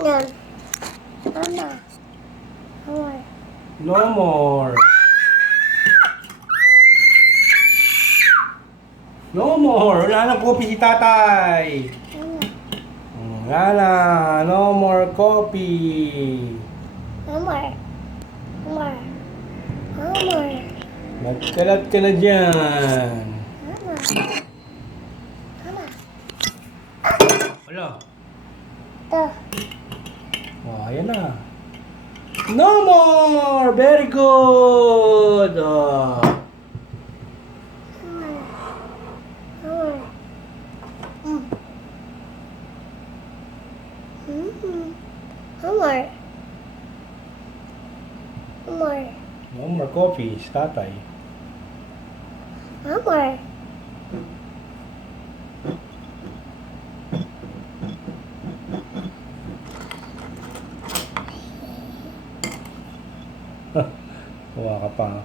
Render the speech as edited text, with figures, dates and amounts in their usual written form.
Yan. Mama. More. No more. No more. Wala nang coffee si tatay. Wala na. No more coffee. More. More. More. Magkalat ka na dyan. Mama. Mama. Wala. Ito. Oh, ayan na. No more! Very good! Oh. More. More. More. More. No more coffee, si tatay. More. Kuha ka pa.